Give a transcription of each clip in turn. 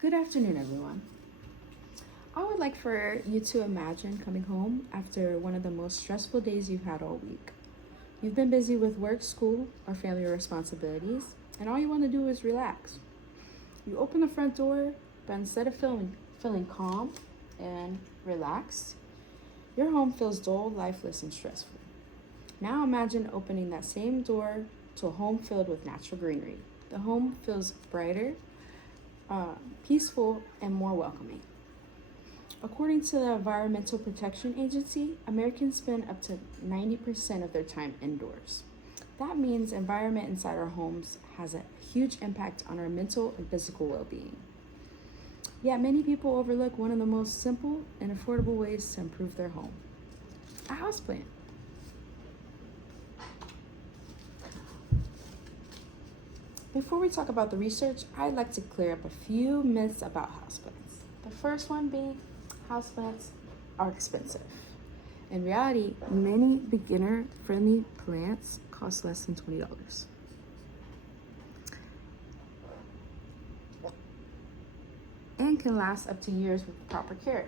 Good afternoon, everyone. I would like for you to imagine coming home after one of the most stressful days you've had all week. You've been busy with work, school, or family responsibilities, and all you want to do is relax. You open the front door, but instead of feeling calm and relaxed, your home feels dull, lifeless, and stressful. Now imagine opening that same door to a home filled with natural greenery. The home feels brighter, peaceful, and more welcoming. According to the Environmental Protection Agency, Americans spend up to 90% of their time indoors. That means environment inside our homes has a huge impact on our mental and physical well-being. Yet many people overlook one of the most simple and affordable ways to improve their home: a houseplant. Before we talk about the research, I'd like to clear up a few myths about houseplants. The first one being houseplants are expensive. In reality, many beginner-friendly plants cost less than $20 and can last up to years with proper care.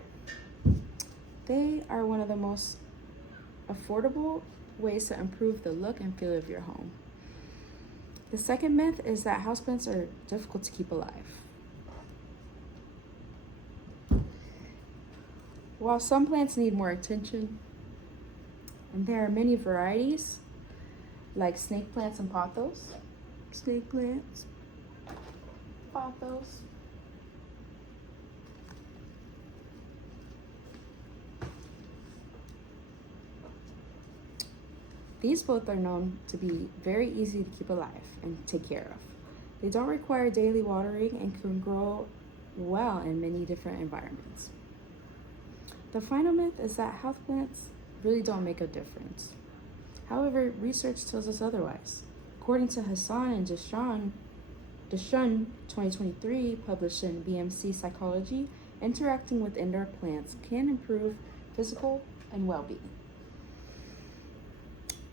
They are one of the most affordable ways to improve the look and feel of your home. The second myth is that houseplants are difficult to keep alive. While some plants need more attention, and there are many varieties, like snake plants and pothos, pothos. These both are known to be very easy to keep alive and take care of. They don't require daily watering and can grow well in many different environments. The final myth is that houseplants really don't make a difference. However, research tells us otherwise. According to Hassan and Deshun 2023, published in BMC Psychology, interacting with indoor plants can improve physical and well-being.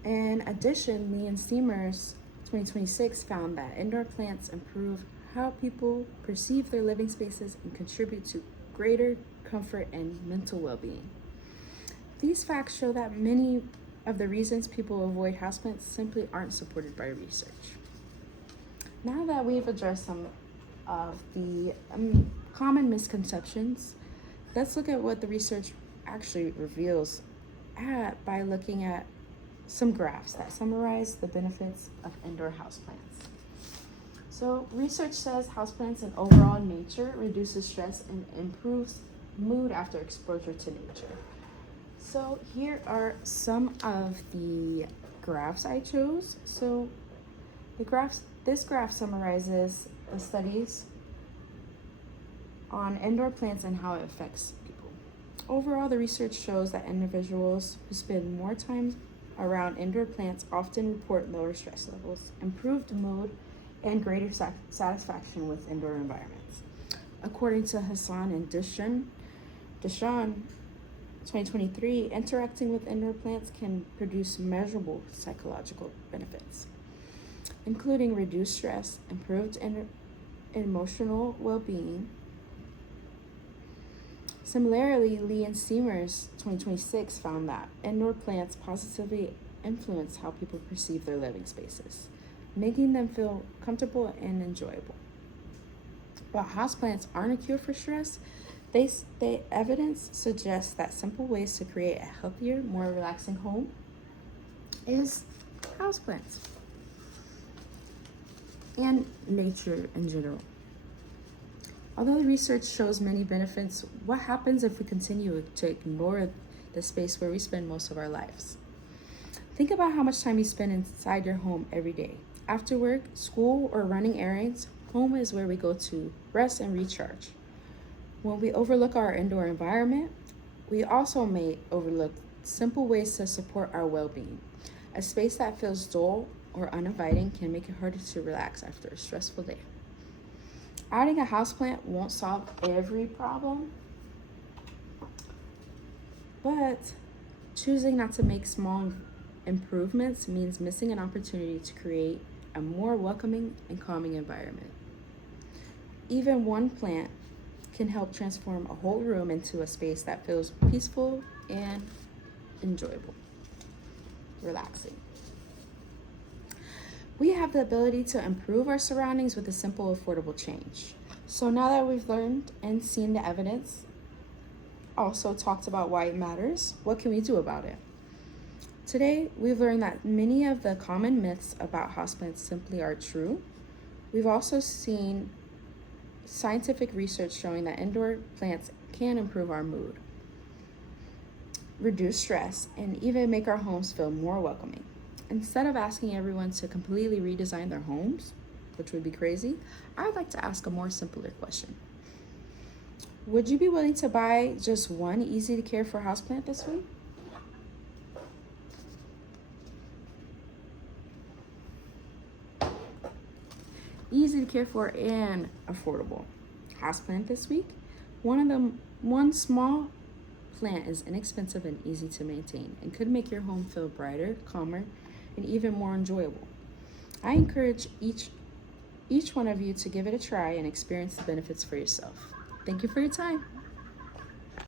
In addition, Lee and Steamers 2026 found that indoor plants improve how people perceive their living spaces and contribute to greater comfort and mental well-being. These facts show that many of the reasons people avoid houseplants simply aren't supported by research. Now that we've addressed some of the common misconceptions, let's look at what the research actually reveals by looking at some graphs that summarize the benefits of indoor houseplants. So research says houseplants and overall nature reduces stress and improves mood after exposure to nature. So here are some of the graphs I chose. So this graph summarizes the studies on indoor plants and how it affects people. Overall, the research shows that individuals who spend more time around indoor plants often report lower stress levels, improved mood, and greater satisfaction with indoor environments. According to Hassan and Deshun 2023, interacting with indoor plants can produce measurable psychological benefits, including reduced stress, improved emotional well-being. Similarly, Lee and Steamers 2026 found that indoor plants positively influence how people perceive their living spaces, making them feel comfortable and enjoyable. While houseplants aren't a cure for stress, the evidence suggests that simple ways to create a healthier, more relaxing home is houseplants and nature in general. Although the research shows many benefits, what happens if we continue to ignore the space where we spend most of our lives? Think about how much time you spend inside your home every day. After work, school, or running errands, home is where we go to rest and recharge. When we overlook our indoor environment, we also may overlook simple ways to support our well-being. A space that feels dull or uninviting can make it harder to relax after a stressful day. Adding a houseplant won't solve every problem, but choosing not to make small improvements means missing an opportunity to create a more welcoming and calming environment. Even one plant can help transform a whole room into a space that feels peaceful and enjoyable, relaxing. We have the ability to improve our surroundings with a simple, affordable change. So now that we've learned and seen the evidence, also talked about why it matters, what can we do about it? Today, we've learned that many of the common myths about houseplants simply are true. We've also seen scientific research showing that indoor plants can improve our mood, reduce stress, and even make our homes feel more welcoming. Instead of asking everyone to completely redesign their homes, which would be crazy, I would like to ask a more simpler question. Would you be willing to buy just one easy to care for houseplant this week? Easy to care for and affordable houseplant this week. One small plant is inexpensive and easy to maintain and could make your home feel brighter, calmer, and even more enjoyable. I encourage each one of you to give it a try and experience the benefits for yourself. Thank you for your time.